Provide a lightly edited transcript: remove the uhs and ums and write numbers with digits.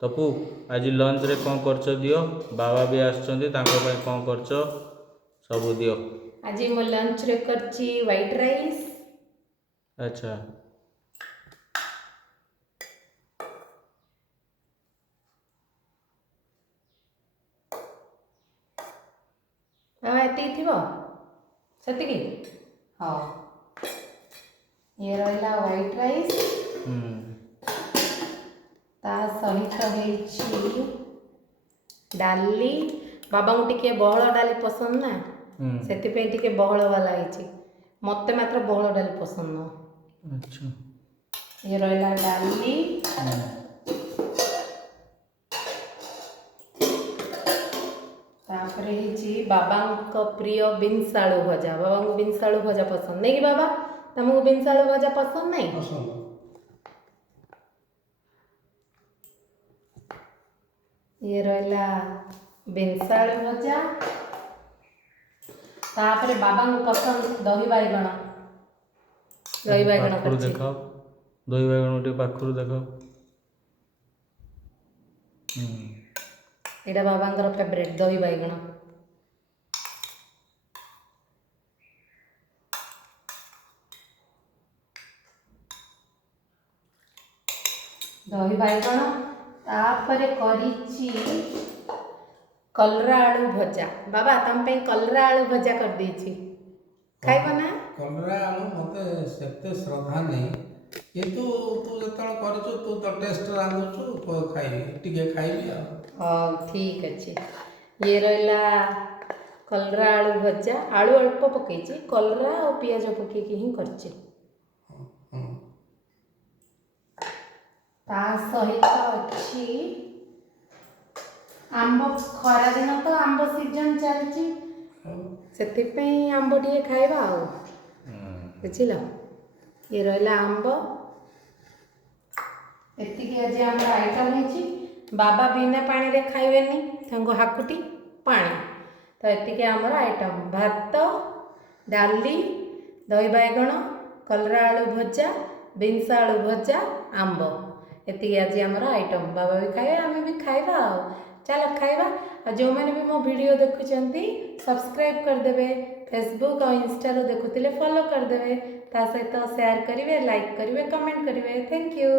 तपु आज लंच रे कौन करछ दियो बाबा भी आछछन्ती तांको पय कौन करछ सब दियो। आज मो लंच रे करछि व्हाइट राइस। अच्छा बाबा एति थिबो सेति की हां ये रहला व्हाइट राइस ता सहित हेछि डाली बाबा को टिके बहळ डाली पसंद ना सेति पे टिके बहळ वाला हेछि मते मात्र बहळ डाली पसंद न। अच्छा ये रहला डाली तापरे हेछि बाबा को प्रिय बीन्स आलू भजा बाबा को बीन्स आलू भजा पसंद नहीं कि बाबा तुमको बीन्स आलू भजा पसंद नहीं पसंद। ये रहला बीन्स आलू भजा तापरे बाबा को पसंद दही बाइगण पाखुर देखाओ दही बाइगण उठे पाखुर देखाओ। एटा बाबांकर फेवरेट दही बाइगण दही बाइगण तापरे करिछि कलरा आलू भजा बाबा तम पे कलरा आलू भजा कर देछि खाइबो ना। कलरा आलू मते सेते श्रद्धा नहीं किंतु तू जतल करछु तू तो टेस्ट रांधुछु खाइबी टिके खाइबी आ हां ठीक अछि। ये रहला कलरा आलू भजा आलू अल्प पकेछि कलरा और पियाज पके के ही करछि ता सहित अछि आंब खरा दिन तो आंब सीजन चलछि सेति पे आंब टिके खाइबा आ बुझिल। ये रहला आंब एति के आज हमर आइटम हेछि बाबा बिना पानी रे खाइबेनी थंगो हाकुटी पानी तो एति के हमर आइटम भात डाली दही बाइगण कलरा आलू भजा बीन्स आलू भजा आंब एति के आज हमर आइटम बाबा भी खाइबे आमे भी खाइबा आ चलो खाइबा जो मैंने भी मो वीडियो देखुचंती सब्सक्राइब कर देबे फेसबुक और इंस्टा रो देखुतिले फॉलो कर देबे ता सहित शेयर करिवे लाइक करिवे कमेंट करिवे थैंक यू।